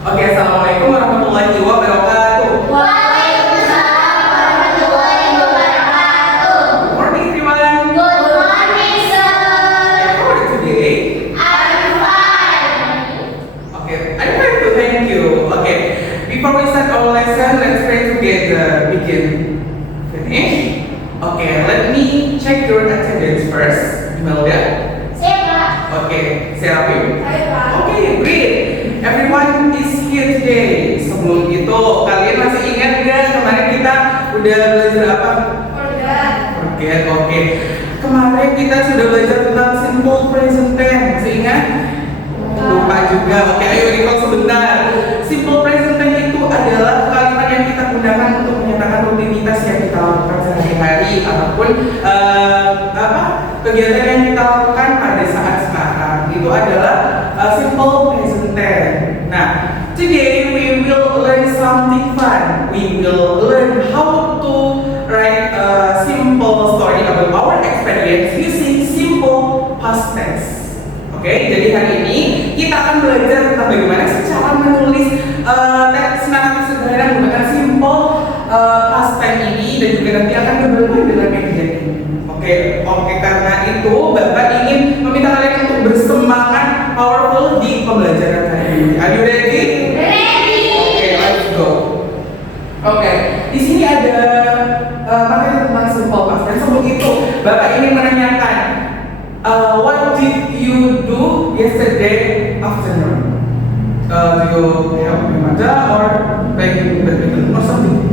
Oke, assalamualaikum warahmatullahi wabarakatuh. Waalaikumsalam warahmatullahi wabarakatuh. Good morning, everyone. Good morning, sir. How are you today? I'm fine. Okay, I'm fine too. Thank you. Okay, before we start our lesson, let's pray together. Begin. Finish. Okay, let me check your attendance first. Imelda. Siapa? Okay, Serapim. Saya, Pak. Okay, great. Everyone is here today. Sebelum itu, kalian masih ingat nggak kemarin kita udah belajar apa? Oke. Kemarin kita sudah belajar tentang simple present tense. Masih ingat? Lupa juga. Oke, ayo recall sebentar. Simple present tense itu adalah kalimat yang kita gunakan untuk menyatakan rutinitas yang kita lakukan sehari-hari ataupun kegiatan yang kita lakukan pada saat sekarang. Itu adalah simple present tense. Nah, today we will learn something fun. We will learn how to write a simple story about our experience using simple past tense. Oke, jadi hari ini kita akan belajar tentang bagaimana sih cara menulis teks naratif sederhana menggunakan simple past tense ini, dan juga nanti akan berhubungan dengan media ini. Oke, karena itu Bapak ingin meminta kalian untuk bersemangat powerful di pembelajaran hari ini. Are you ready? Ready. Oke, let's go. Oke, di sini ada materi tentang simple past tense. Sebelum itu, Bapak ingin menanyakan, what did you do yesterday afternoon? Do you help your mother or playing badminton or something?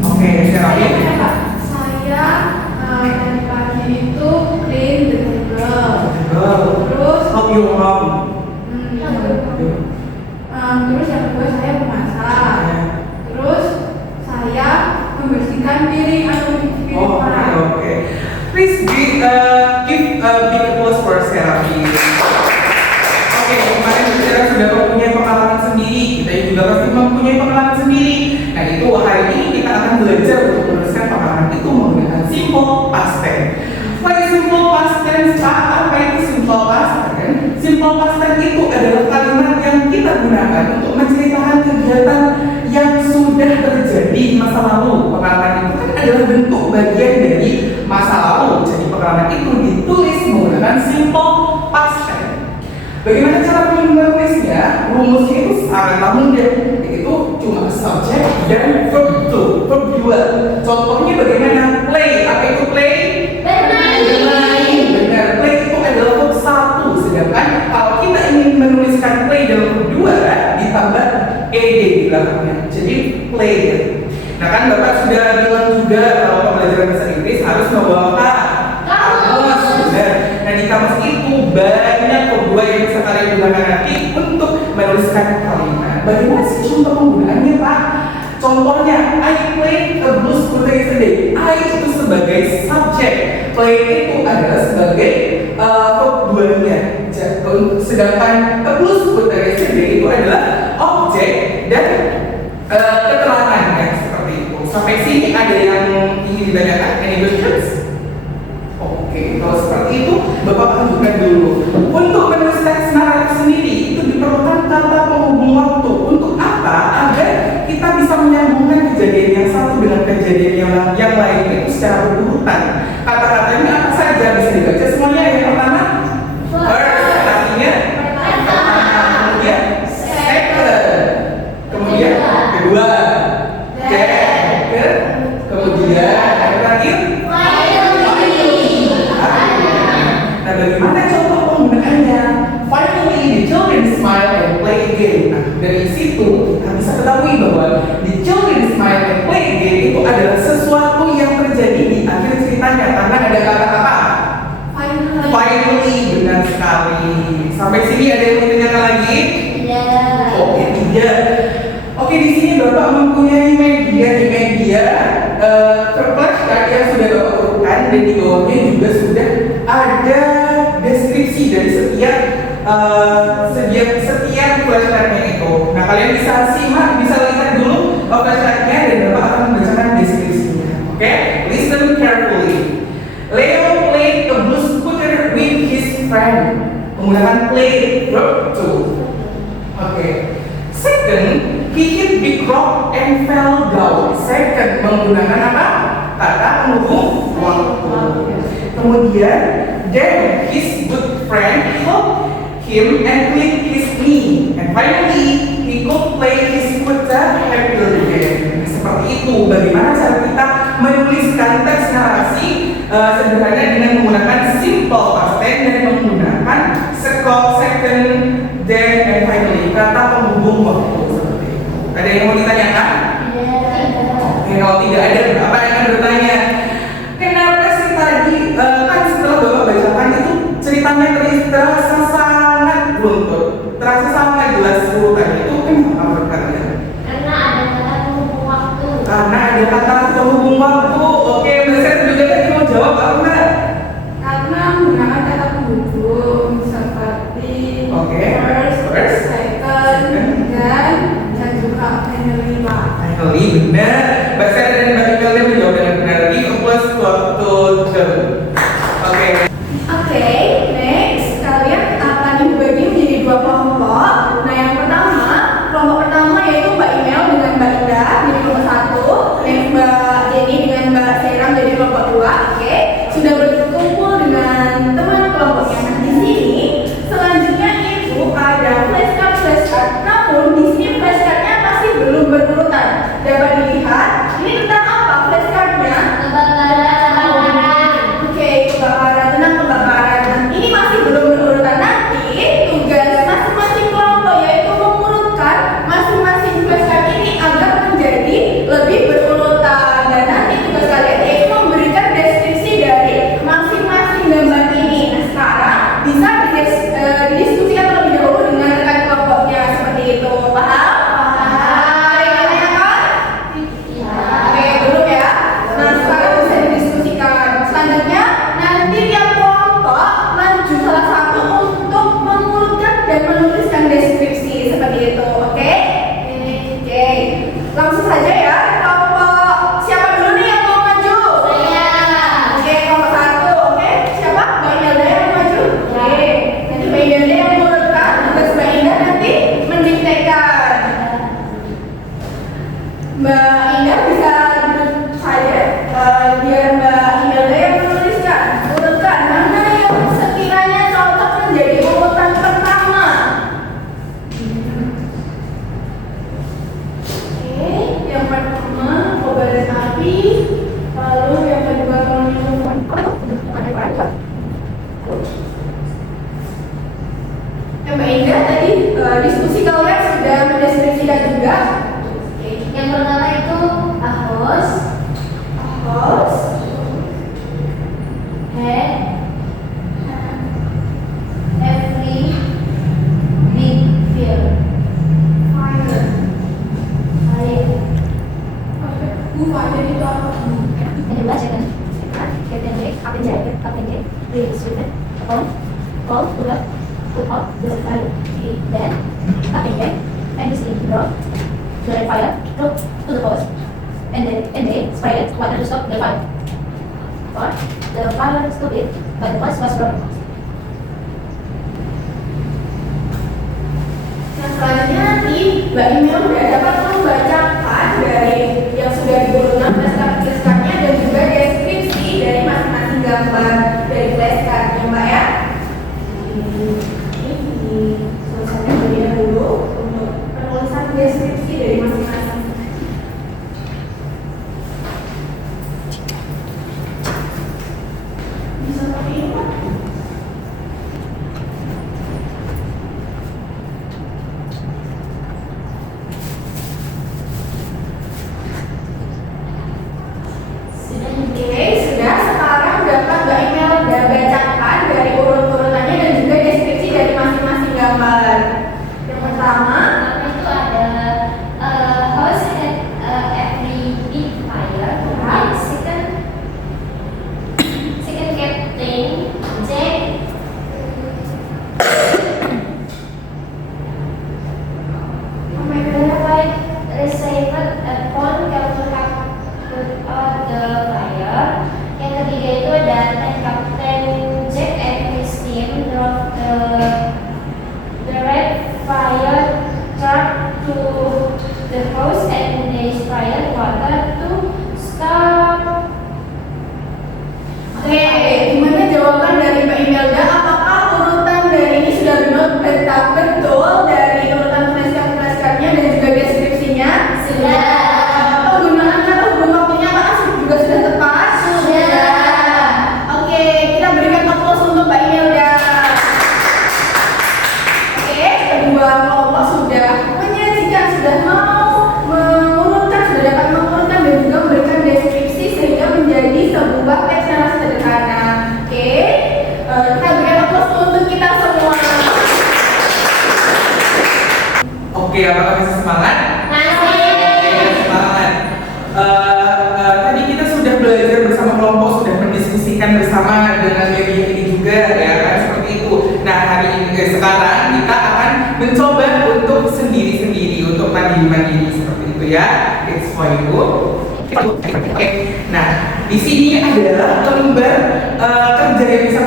Oke, Serapin. Saya tadi pagi itu clean the table. Terus Help your mom. terus yang kedua saya memasak. Terus saya membersihkan piring atau mencuci piring orang. Okay. Please give a big applause for Serapin. Oke, kemarin kita sudah mempunyai pengalaman sendiri. Kita juga pasti mempunyai pengalaman sendiri. Nah, itu hari ini kita akan belajar untuk menuliskan pengalaman itu menggunakan simple past tense. What is simple past tense? Apa itu simple past tense? Simple past tense itu adalah kalimat yang kita gunakan untuk menceritakan kegiatan yang sudah terjadi di masa lalu. Pengalaman itu kan adalah bentuk bagian dari masa lalu. Jadi pengalaman itu ditulis menggunakan simple past tense. Bagaimana cara menulisnya? Rumusnya itu sangatlah mudah, yaitu cuma subjek dan verb to, verb 2. Contohnya bagaimana? Play. Apa itu play? Bermain. Benar. Play itu adalah verb 1. Sedangkan kalau kita ingin menuliskan play dalam verb 2, ditambah ed di belakangnya. Jadi play. Nah, kan Bapak sudah bilang juga kalau pembelajaran bahasa Inggris harus membawa kamus. Benar. Nah, di kamus itu banyak verb 2 yang bisa kalian gunakan nanti untuk menuliskan kalimat. Bagaimana sih contoh penggunaannya, Pak? Contohnya, I played a blues scooter yesterday. I itu sebagai subjek, play itu adalah sebagai verb 2-nya. Sedangkan a blues scooter yesterday itu adalah objek dan keterangannya seperti itu. Sampai sini ada yang ingin ditanyakan? Any questions? Oke, kalau seperti itu, Bapak tunjukkan dulu. Untuk menulis teks naratif sendiri itu diperlukan kata penghubung waktu. Untuk apa? Agar kita bisa menyambungkan kejadian yang satu dengan kejadian yang lain itu secara berurutan. Kata-katanya apa saja bisa dibaca semuanya. Yang pertama, first, artinya kemudian second, kemudian kedua, third, kemudian yang terakhir. Nah, bagaimana contoh penggunaannya? Finally, the children smile and play again. Nah, dari situ kita bisa ketahui bahwa the children smile and play again itu adalah sesuatu yang terjadi di akhir ceritanya karena ada kata apa? Finally, benar sekali. Sampai sini ada yang mau ditanyakan lagi? Oke, tidak. Oke, di sini Bapak mempunyai media. Di media flash card yang sudah Bapak urutkan, dan di bawahnya juga sudah ada deskripsi dari setiap flashcardnya itu. Nah, kalian bisa simak, bisa lihat dulu flashcardnya, dan Bapak akan membacakan deskripsinya. Oke, listen carefully. Leo played a blues scooter with his friend. Menggunakan play verb 2. Oke. Second, dropped and fell down. Second, menggunakan apa? Kata penghubung waktu. Kemudian, then his good friend helped him and cleaned his knee. And finally, he could play his scooter happily again. Seperti itu, bagaimana cara kita menuliskan teks narasi sederhana dengan menggunakan simple past tense dan menggunakan second, then, and finally, kata penghubung waktu. Seperti itu. Ada yang mau ditanyakan? Oke, kalau tidak ada, berapa yang akan bertanya? Kenapa sih tadi kan setelah Bapak bacakan itu ceritanya terasa sangat runtut, terasa sangat jelas urutannya itu kenapa berkatanya? Karena ada kata penghubung waktu. Karena ada kata penghubung waktu. Oke, Mbak Seth juga tadi mau jawab apa Mbak? Karena menggunakan kata penghubung seperti Oke. first, second, dan juga finally, Pak. Finally, benar. Mbak Seth dan Mbak Imelda menjawab dengan benar. Give plus waktu jam. Oke. Oke, next kalian akan dibagi menjadi dua kelompok. Nah, yang pertama, kelompok pertama yaitu Mbak Imel dengan Mbak Ida jadi kelompok 1, dan Mbak Jenny dengan Mbak Seram jadi kelompok 2. Oke, sudah berkumpul dengan teman kelompoknya. Nah, di sini selanjutnya itu ada flashcard. Namun di sini flashcardnya pasti belum berurutan. Dapat dilihat ini tentang apa flashcardnya? Oke, kebakaran, tentang kebakaran. Nah, ini masih belum berurutan. Nanti tugas masing-masing kelompok yaitu mengurutkan masing-masing flashcard ini agar menjadi lebih berurutan. Dan nanti tugas kalian yaitu memberikan deskripsi dari masing-masing gambar ini. Nah, sekarang bisa didiskusikan terlebih dahulu dengan rekan kelompoknya seperti itu. Paham? Ada yang menanyakan? Oke, belum ya? Nah, sekarang bisa didiskusikan. Selanjutnya, nanti tiap kelompok maju salah satu untuk mengurutkan dan menuliskan deskripsi seperti itu. Oke? Oke. Langsung saja ya. Kelompok siapa dulu nih yang mau maju? Oke, kelompok 1. Oke, siapa? Mbak Imelda yang mau maju? Oke. Nanti Mbak Imelda yang mengurutkan, tugas Mbak Indah nanti mendiktekan. Mbak Indah bisa duduk saja biar Mbak Imelda yang menuliskan. Urutkan mana yang sekiranya cocok menjadi urutan pertama. Oke, yang pertama kobaran api, lalu yang kedua Mbak Indah tadi diskusi kalian sudah mendeskripsikan juga. Oke. Yang pertama itu a house, had every big fear. Fire. Fire. Fire itu apa? Yang kedua second. Captain Jack, Captain Jack, the student, fall, put out the fire. Then Captain Jack and his team brought the red fire to the post, and they sprayed water to stop the fire. But the fire stopped it, but the post was broken. Nah, selanjutnya nanti Mbak Imel sudah dapat membacakan dari yang sudah diurutkan flashcard-flashcardnya dan juga deskripsi dari masing-masing gambar dari flashcardnya, Mbak ya. Ini selesai terlebih dahulu untuk penulisan deskripsi dari masing-masing. Bisa seperti ini, Pak? Oke, sudah. Sekarang dapat Mbak Imel bacakan dari urut-urutannya dan juga deskripsi dari masing-masing gambar. Yang pertama, Itu ada house had every big fire. Second captain Oke, apakah masih semangat? Oke, semangat. Tadi kita sudah belajar bersama kelompok, sudah mendiskusikan bersama dengan media ini juga, ya kan, seperti itu. Nah, sekarang kita akan mencoba untuk sendiri-sendiri, untuk mandiri-mandiri seperti itu ya. It's for you. Oke. Nah, di sini adalah lembar kerja yang bisa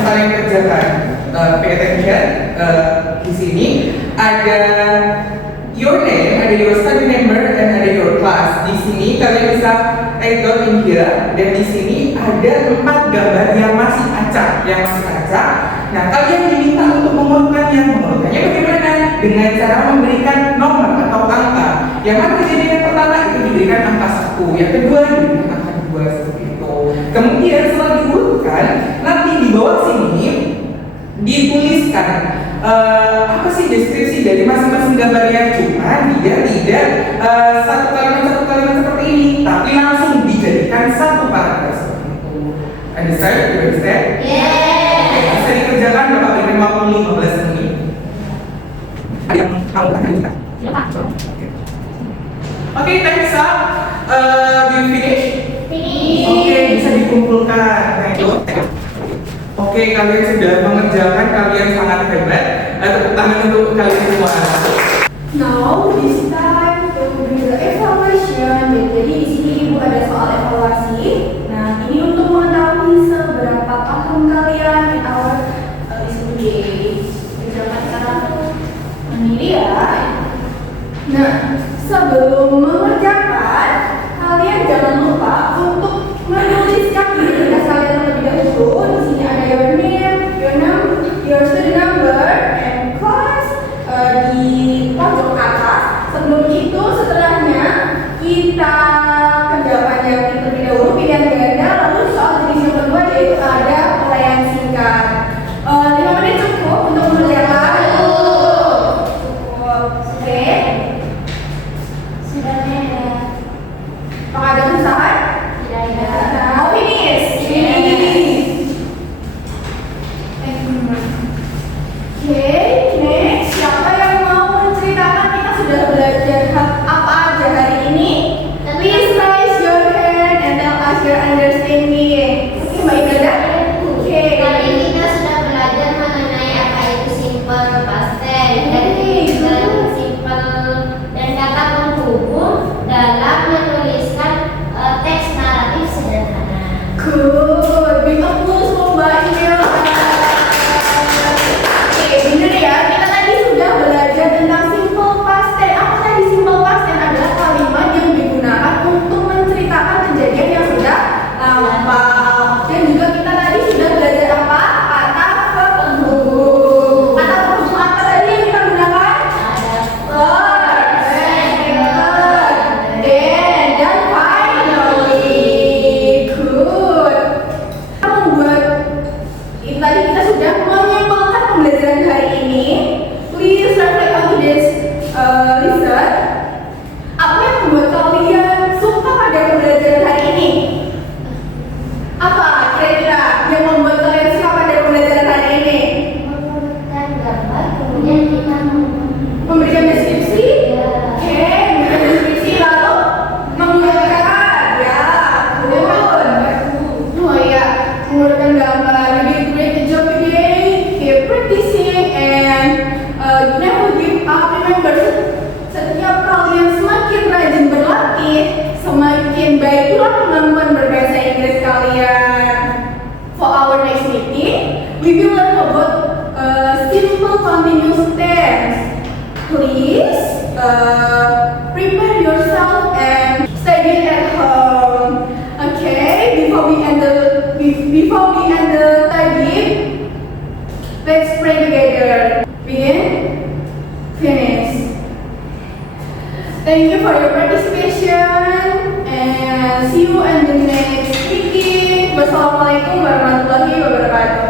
kalian kerjakan. Pay attention. Di sini ada your name, ada your study number, dan ada your class. Di sini kalian bisa take down in here, dan di sini ada 4 gambar yang masih acak, Nah, kalian diminta untuk mengurutkannya. Mengurutkannya bagaimana? Dengan cara memberikan nomor atau angka. Yang mana kejadian yang pertama itu diberikan angka 1, yang kedua diberikan angka 2 seperti itu. Kemudian setelah diurutkan, nanti di bawah sini dituliskan apa sih deskripsi dari masing-masing gambarnya. Cuma dia tidak satu kalimat seperti ini, tapi langsung dijadikan satu paragraf seperti itu. Understand? Oke, bisa dikerjakan Bapak beri waktu 15 menit. Ada yang mau lanjutkan? Oke, time's up. Do you finish? Oke, bisa dikumpulkan. Oke, kalian sudah mengerjakan, kalian sangat hebat. Tepuk tangan untuk kalian semua. Now this time to do the evaluation. Jadi di sini Ibu ada soal evaluasi. Nah, ini untuk mengetahui seberapa paham kalian in our listening game. Kerjakan secara mandiri ya. Nah, sebelum mengerjakan, kalian jangan lupa untuk menuliskan identitas kalian terlebih dahulu. Di sini ada your name, your study number, and class di pojok atas. Sebelum itu, setelahnya kita kerjakan yang terlebih dahulu pilihan ganda, lalu soal jenis yang kedua yaitu ada uraian singkat. 5 menit cukup untuk mengerjakan. Cukup. Oke. Sudah ada. Apakah ada kesusahan? Tidak ada. Mau finish? Oke, next. Siapa yang mau menceritakan kita sudah belajar apa aja hari ini? Please raise your hand and tell us your understanding. Oke, Mbak Imelda? Oke. Kali ini kita sudah belajar mengenai apa itu simple past tense dan simple dan kata penghubung dalam menuliskan teks naratif sederhana. Good. Big applause for Mbak Imelda. Oke, bener ya. Kita tadi sudah belajar tentang simple past tense. Apa tadi simple past tense? Adalah kalimat yang digunakan untuk menceritakan kejadian yang sudah lampau. Dan juga kita tadi sudah belajar apa? Kata penghubung. Kata penghubung apa tadi yang kita gunakan? Dan finally. Good. Kita membuat ini tadi kita sudah menyimpulkan pembelajaran hari ini. Please reflect on today's lesson. Apa yang membuat kalian suka pada pembelajaran hari ini? Apa kira-kira yang membuat kalian suka pada pembelajaran hari ini? Mengurutkan gambar, kemudian kita Memberikan deskripsi? Ya. Oke, memberikan deskripsi lalu mengurutkan. Ya, oh iya, mengurutkan gambar. You did great job today. Keep practicing and never give up. Remember, setiap kalian semakin rajin berlatih, semakin baik pula kemampuan berbahasa Inggris kalian. For our next meeting, we will learn about simple continuous tense. Please prepare yourself and study at home. Okay, before we end the study, let's pray together. Begin, finish. Thank you for your participation and see you in the next meeting. Wassalamualaikum warahmatullahi wabarakatuh.